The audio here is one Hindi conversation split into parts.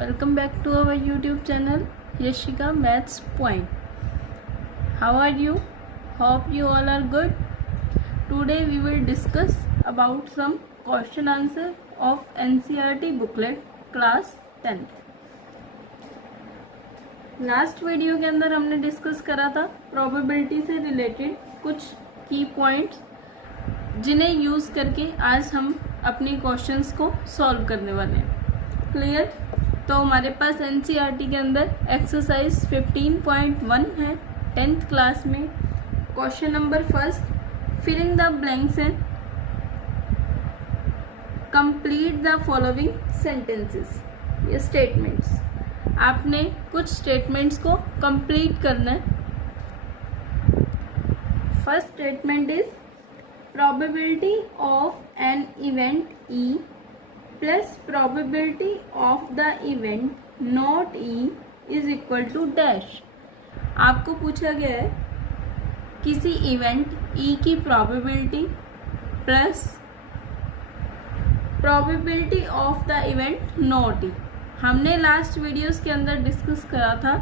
Welcome back to our YouTube channel Yashika Maths Point. How are you? Hope you all are good. Today we will discuss about some question answer of NCERT booklet class 10th. Last video के अंदर हमने डिस्कस करा था प्रोबेबिलिटी से रिलेटेड कुछ की पॉइंट्स जिन्हें यूज़ करके आज हम अपने क्वेश्चंस को सॉल्व करने वाले हैं. क्लियर? तो हमारे पास एनसीईआरटी के अंदर एक्सरसाइज 15.1 है 10th क्लास में. Question number first, filling the blanks and complete the following sentences. ये स्टेटमेंट्स आपने कुछ स्टेटमेंट्स को कंप्लीट करना है. First statement is probability of an event E plus probability of the event not E is equal to dash. आपको पूछा गया है किसी इवेंट E की probability plus probability of the event not E. हमने लास्ट वीडियोस के अंदर डिस्कस करा था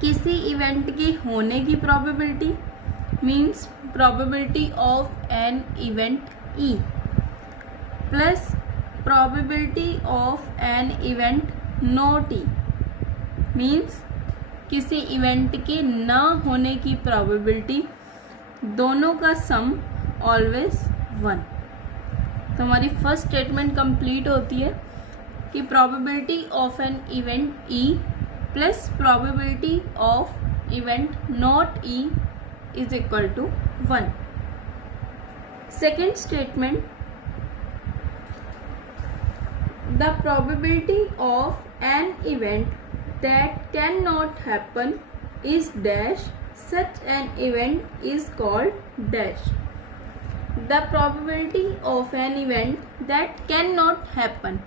किसी इवेंट के होने की probability means probability of an event E plus probability of an event not E means किसी इवेंट के ना होने की probability, दोनों का सम ऑलवेज 1. तो हमारी फर्स्ट स्टेटमेंट कंप्लीट होती है कि probability of an event E plus probability of event not E is equal to 1. Second statement, the probability of an event that cannot happen is dash. Such an event is called dash. The probability of an event that cannot happen,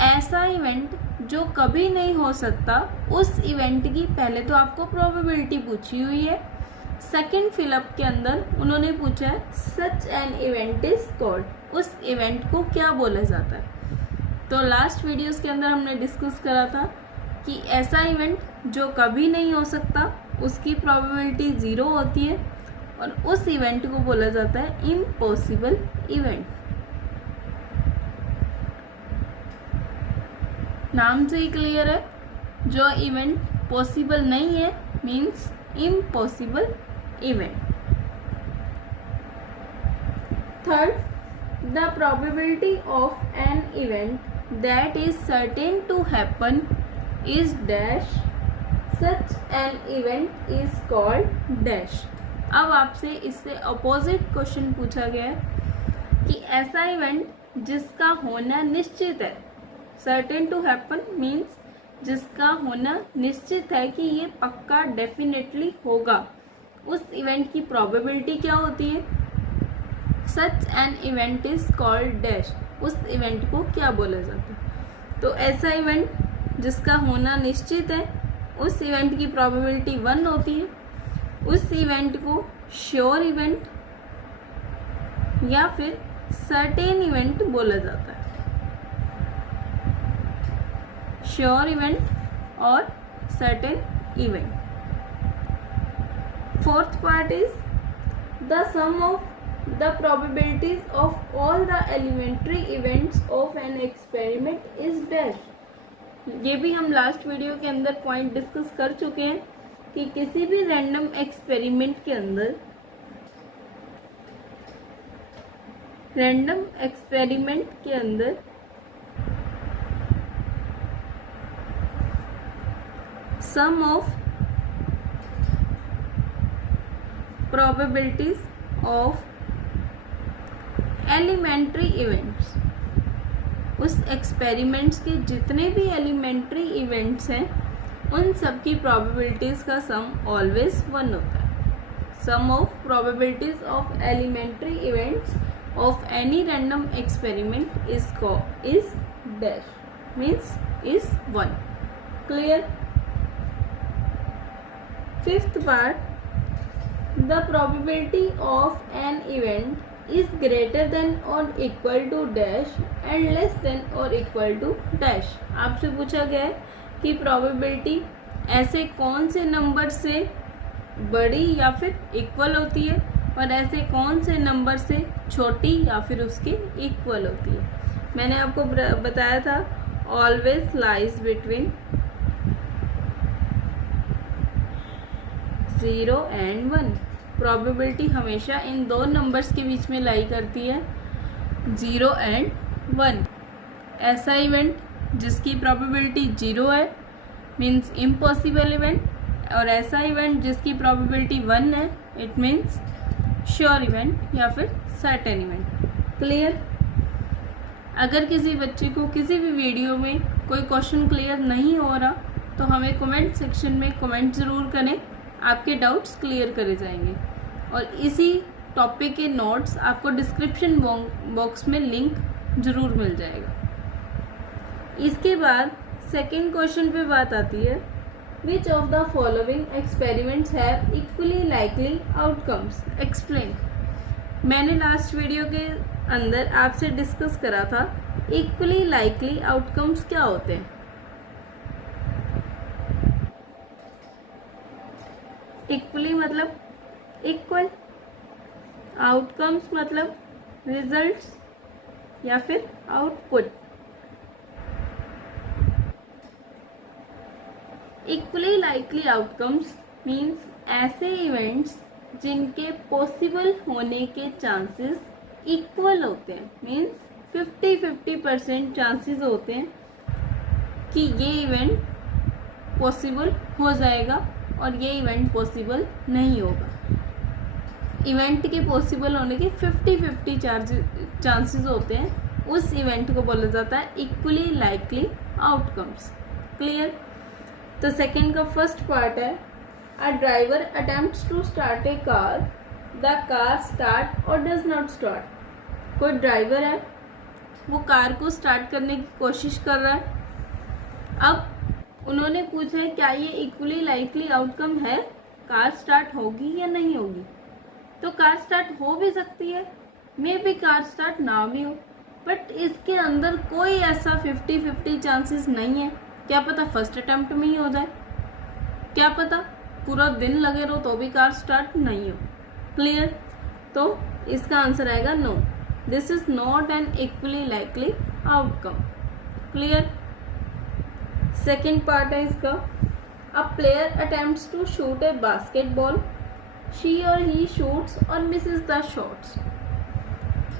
ऐसा इवेंट जो कभी नहीं हो सकता, उस इवेंट की पहले तो आपको प्रोबेबिलिटी पूछी हुई है. सेकेंड फिलअप के अंदर उन्होंने पूछा है such an event is called, उस इवेंट को क्या बोला जाता है. तो लास्ट वीडियोस के अंदर हमने डिस्कस करा था कि ऐसा इवेंट जो कभी नहीं हो सकता उसकी प्रोबेबिलिटी 0 होती है और उस इवेंट को बोला जाता है इम्पॉसिबल इवेंट. नाम से ही क्लियर है, जो इवेंट पॉसिबल नहीं है means impossible event. Third, the probability of an event that is certain to happen is dash. Such an event is called dash. अब आपसे इससे अपोजिट क्वेश्चन पूछा गया है कि ऐसा इवेंट जिसका होना निश्चित है. certain to happen means जिसका होना निश्चित है कि ये पक्का डेफिनेटली होगा, उस इवेंट की प्रोबेबिलिटी क्या होती है. Such an event is called dash. उस इवेंट को क्या बोला जाता है. तो ऐसा इवेंट जिसका होना निश्चित है, उस इवेंट की प्रोबेबिलिटी 1 होती है. उस इवेंट को श्योर इवेंट या फिर सर्टेन इवेंट बोला जाता है. श्योर इवेंट और certain event. Fourth part is the sum of the probabilities of all the elementary events of an experiment is dash. ये भी हम लास्ट वीडियो के अंदर पॉइंट डिस्कस कर चुके हैं कि किसी भी रैंडम एक्सपेरिमेंट के अंदर sum of probabilities of elementary events, उस एक्सपेरिमेंट्स के जितने भी एलिमेंट्री इवेंट्स हैं उन सब की प्रोबेबिलिटीज़ का सम ऑलवेज 1 होता है. Sum of probabilities of elementary events of any random experiment is dash means is 1. Clear? Fifth part, the probability of an event is greater than और equal to dash and less than और इक्वल टू डैश। आपसे पूछा गया है कि प्रोबेबिलिटी ऐसे कौन से नंबर से बड़ी या फिर इक्वल होती है और ऐसे कौन से नंबर से छोटी या फिर उसके इक्वल होती है। मैंने आपको बताया था always lies between 0 and 1। Probability हमेशा इन दो नंबर्स के बीच में लाई करती है, 0 एंड 1। ऐसा इवेंट जिसकी प्रोबेबिलिटी 0 है मीन्स इम्पॉसिबल इवेंट, और ऐसा इवेंट जिसकी प्रोबेबिलिटी 1 है इट मीन्स श्योर इवेंट या फिर सर्टेन इवेंट। क्लियर? अगर किसी बच्चे को किसी भी वीडियो में कोई क्वेश्चन क्लियर नहीं हो रहा तो हमें कमेंट सेक्शन में कमेंट ज़रूर करें, आपके डाउट्स क्लियर करे जाएंगे। और इसी टॉपिक के नोट्स आपको डिस्क्रिप्शन बॉक्स में लिंक ज़रूर मिल जाएगा। इसके बाद सेकंड क्वेश्चन पे बात आती है, which of the following experiments have equally likely outcomes, explain. मैंने लास्ट वीडियो के अंदर आपसे डिस्कस करा था इक्वली लाइकली आउटकम्स क्या होते हैं। इक्वली मतलब इक्वल, आउटकम्स मतलब रिजल्ट्स या फिर output. Equally likely outcomes means ऐसे इवेंट्स जिनके पॉसिबल होने के चांसेस इक्वल होते हैं, मीन्स 50-50% चांसेस होते हैं कि ये इवेंट पॉसिबल हो जाएगा और ये इवेंट पॉसिबल नहीं होगा। इवेंट के पॉसिबल होने के 50-50 चांसेस होते हैं, उस इवेंट को बोला जाता है इक्वली लाइकली आउटकम्स। क्लियर? तो सेकंड का फर्स्ट पार्ट है, a driver attempts to start a car, the car start or does not start. कोई ड्राइवर है, वो कार को स्टार्ट करने की कोशिश कर रहा है। अब उन्होंने पूछा है क्या ये इक्वली लाइकली आउटकम है, कार स्टार्ट होगी या नहीं होगी। तो कार स्टार्ट हो भी सकती है, मे बी कार स्टार्ट ना भी हो, बट इसके अंदर कोई ऐसा 50-50 चांसेस नहीं है। क्या पता फर्स्ट अटेम्प्ट में ही हो जाए, क्या पता पूरा दिन लगे रहो तो भी कार स्टार्ट नहीं हो। क्लियर? तो इसका आंसर आएगा no, this is not an equally likely outcome. Clear? Second part है इसका, a player attempts to shoot a basketball, she or he shoots or misses the shots.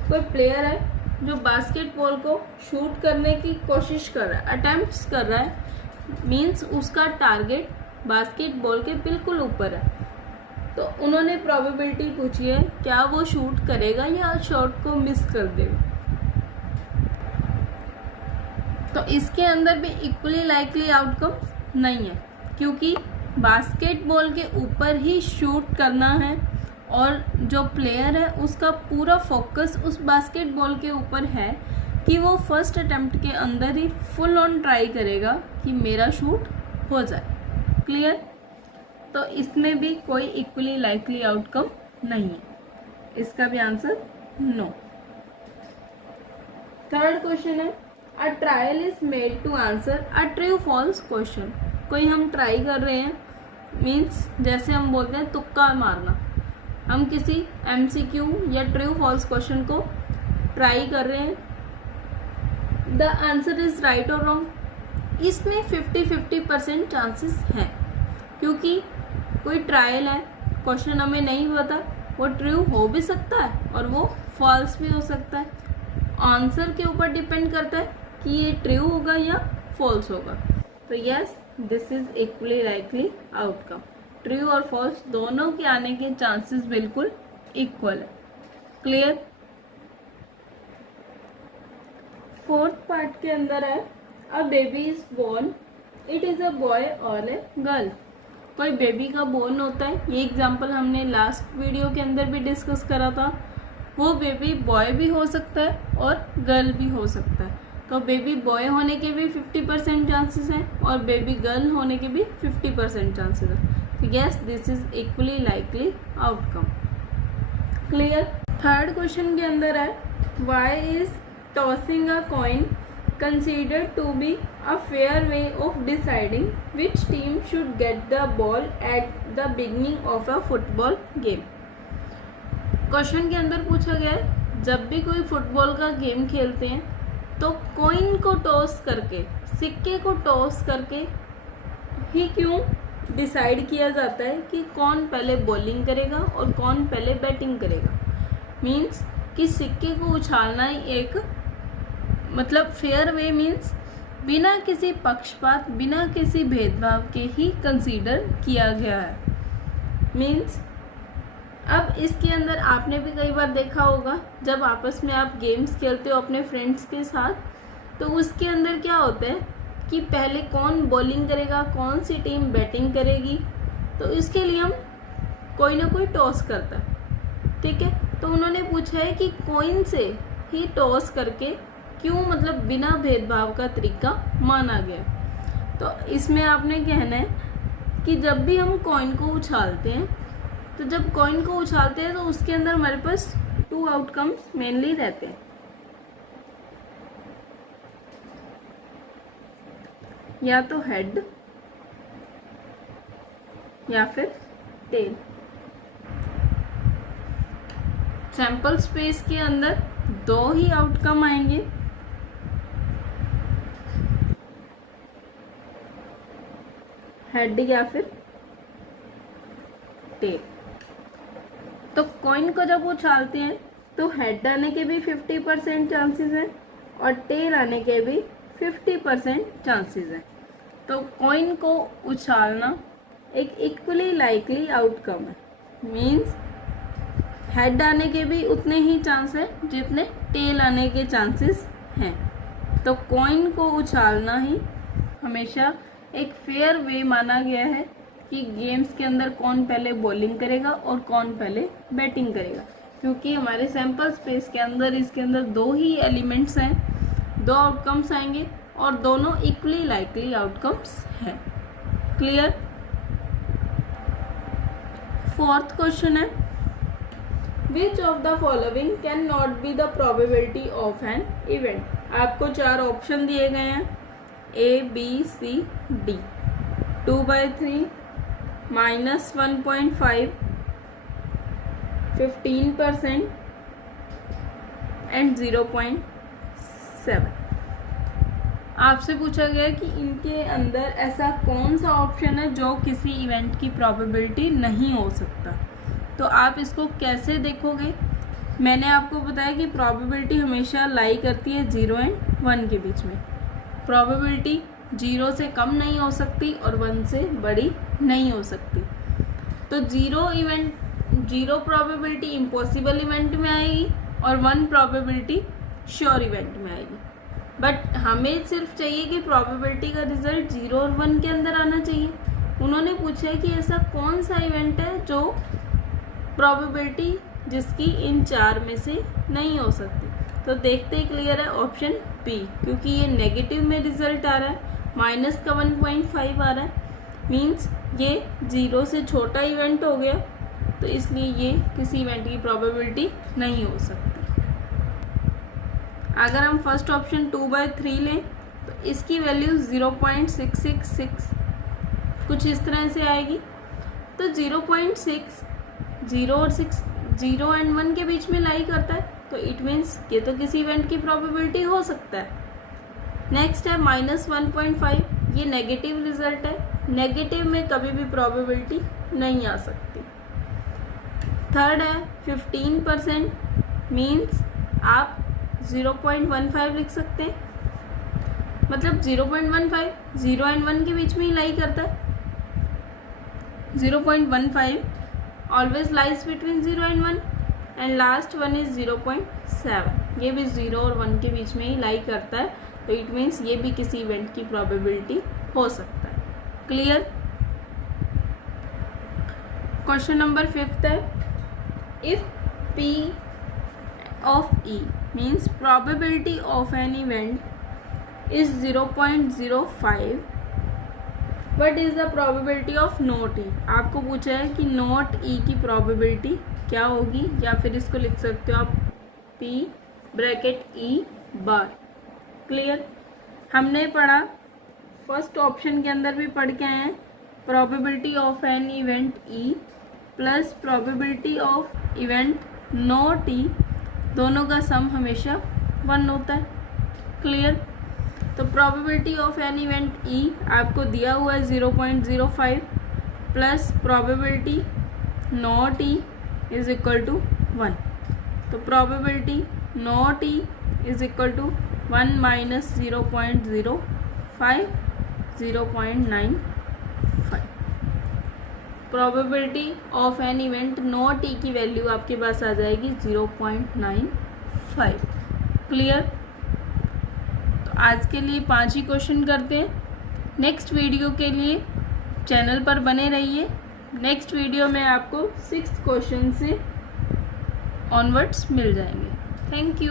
कोई प्लेयर है जो बास्केटबॉल को शूट करने की कोशिश कर रहा है, अटेम्प्ट्स कर रहा है, मीन्स उसका टारगेट बास्केटबॉल के बिल्कुल ऊपर है। तो उन्होंने प्रोबेबिलिटी पूछी है क्या वो शूट करेगा या शॉट को मिस कर देगा। तो इसके अंदर भी इक्वली लाइकली आउटकम नहीं है, क्योंकि बास्केटबॉल के ऊपर ही शूट करना है और जो प्लेयर है उसका पूरा फोकस उस बास्केटबॉल के ऊपर है कि वो फर्स्ट अटेम्प्ट के अंदर ही फुल ऑन ट्राई करेगा कि मेरा शूट हो जाए। क्लियर? तो इसमें भी कोई इक्वली लाइकली आउटकम नहीं है, इसका भी आंसर नो। थर्ड क्वेश्चन है, a trial is made to answer a true false question. कोई हम ट्राई कर रहे हैं, मीन्स जैसे हम बोलते हैं तुक्का मारना, हम किसी MCQ या ट्रू फॉल्स क्वेश्चन को ट्राई कर रहे हैं, द आंसर इज राइट और रॉन्ग। इसमें 50-50% चांसेस हैं, क्योंकि कोई ट्रायल है, क्वेश्चन हमें नहीं पता, वो ट्रू हो भी सकता है और वो फॉल्स भी हो सकता है। आंसर के ऊपर डिपेंड करता है कि ये ट्रू होगा या फॉल्स होगा। तो yes, this is equally likely outcome. True और फॉल्स दोनों के आने के चांसेस बिल्कुल इक्वल है। क्लियर? फोर्थ पार्ट के अंदर है, a baby is born, it is a boy or a girl. कोई बेबी का बोर्न होता है, ये एग्जाम्पल हमने लास्ट वीडियो के अंदर भी डिस्कस करा था। वो बेबी बॉय भी हो सकता है और गर्ल भी हो सकता है। तो बेबी बॉय होने के भी 50% चांसेस हैं और बेबी गर्ल होने के भी 50% चांसेस हैं। तो yes, this is equally likely outcome. Clear? Third question के अंदर है why is tossing a coin considered to be a fair way of deciding which team should get the ball at the beginning of a football game. Question के अंदर पूछा गया है जब भी कोई फुटबॉल का गेम खेलते हैं तो कॉइन को टॉस करके, सिक्के को टॉस करके ही क्यों डिसाइड किया जाता है कि कौन पहले बॉलिंग करेगा और कौन पहले बैटिंग करेगा. मीन्स कि सिक्के को उछालना ही एक मतलब फेयर वे मीन्स बिना किसी पक्षपात, बिना किसी भेदभाव के ही कंसीडर किया गया है. मीन्स अब इसके अंदर आपने भी कई बार देखा होगा जब आपस में आप गेम्स खेलते हो अपने फ्रेंड्स के साथ, तो उसके अंदर क्या होता है कि पहले कौन बॉलिंग करेगा, कौन सी टीम बैटिंग करेगी, तो इसके लिए हम कोई ना कोई टॉस करता है. ठीक है, तो उन्होंने पूछा है कि कॉइन से ही टॉस करके क्यों मतलब बिना भेदभाव का तरीका माना गया. तो इसमें आपने कहना है कि जब भी हम कॉइन को उछालते हैं तो जब कॉइन को उछालते हैं तो उसके अंदर हमारे पास 2 आउटकम्स मेनली रहते हैं. या तो हेड या फिर टेल. सैंपल स्पेस के अंदर 2 ही आउटकम आएंगे. हेड या फिर टेल. तो कॉइन को जब उछालते हैं तो हेड आने के भी 50% चांसेस हैं और टेल आने के भी 50% चांसेस हैं. तो कॉइन को उछालना एक इक्वली लाइकली आउटकम है. मीन्स हेड आने के भी उतने ही चांस हैं जितने टेल आने के चांसेस हैं. तो कॉइन को उछालना ही हमेशा एक फेयर वे माना गया है कि गेम्स के अंदर कौन पहले बॉलिंग करेगा और कौन पहले बैटिंग करेगा, क्योंकि हमारे सैंपल स्पेस के अंदर इसके अंदर 2 ही एलिमेंट्स हैं, 2 आउटकम्स आएंगे और दोनों इक्वली लाइकली आउटकम्स हैं. क्लियर. फोर्थ क्वेश्चन है which of the following can not be the probability of an event. आपको 4 ऑप्शन दिए गए हैं A, B, C, D. 2/3, -1.5, 15% and 0.7. आपसे पूछा गया कि इनके अंदर ऐसा कौन सा ऑप्शन है जो किसी इवेंट की प्रोबेबिलिटी नहीं हो सकता. तो आप इसको कैसे देखोगे. मैंने आपको बताया कि प्रोबेबिलिटी हमेशा लाई करती है 0 और 1 के बीच में. प्रोबेबिलिटी 0 से कम नहीं हो सकती और 1 से बड़ी नहीं हो सकती. तो 0 प्रोबेबिलिटी इम्पॉसिबल इवेंट में आएगी और 1 प्रोबेबिलिटी श्योर इवेंट में आएगी. बट हमें सिर्फ चाहिए कि प्रोबेबिलिटी का रिजल्ट 0 और 1 के अंदर आना चाहिए. उन्होंने पूछा है कि ऐसा कौन सा इवेंट है जो प्रोबेबिलिटी जिसकी इन 4 में से नहीं हो सकती. तो देखते ही क्लियर है ऑप्शन बी, क्योंकि ये नेगेटिव में रिजल्ट आ रहा है, माइनस का 1.5 आ रहा है. मीन्स ये 0 से छोटा इवेंट हो गया, तो इसलिए ये किसी इवेंट की प्रोबेबिलिटी नहीं हो सकती. अगर हम फर्स्ट ऑप्शन 2/3 लें तो इसकी वैल्यू 0.666 कुछ इस तरह से आएगी. तो 0.6 0 और 6 0 एंड 1 के बीच में लाई करता है, तो इट मीन्स ये तो किसी इवेंट की प्रोबेबिलिटी हो सकता है. नेक्स्ट है -1.5, ये नेगेटिव रिजल्ट है. नेगेटिव में कभी भी प्रोबेबिलिटी नहीं आ सकती. थर्ड है 15%, मीन्स आप 0.15 लिख सकते हैं. मतलब 0.15 0 एंड 1 के बीच में ही लाई करता है. 0.15 always lies between 0 and 1 and last one is 0.7. ये भी 0 और 1 के बीच में ही लाई करता है, तो इट मीन्स ये भी किसी इवेंट की प्रोबेबिलिटी हो सकता है. क्लियर. क्वेश्चन नंबर 5 है if P of E means probability of an event is 0.05, what is the probability of not E. आपको पूछा है कि नॉट ई की प्रोबेबिलिटी क्या होगी, या फिर इसको लिख सकते हो आप पी ब्रैकेट ई बार। क्लियर। हमने पढ़ा फर्स्ट ऑप्शन के अंदर भी पढ़ के आए हैं, probability of an event E plus probability of event not E, दोनों का सम हमेशा 1 होता है। क्लियर। तो probability of an event E आपको दिया हुआ है 0.05 plus probability not E is equal to 1। तो probability not E is equal to 1 minus 0.05 0.95। Probability of an event not E की वैल्यू आपके पास आ जाएगी 0.95। क्लियर। तो आज के लिए 5 ही क्वेश्चन करते हैं। नेक्स्ट वीडियो के लिए चैनल पर बने रहिए। नेक्स्ट वीडियो में आपको 6th क्वेश्चन से ऑनवर्ड्स मिल जाएंगे। Thank you.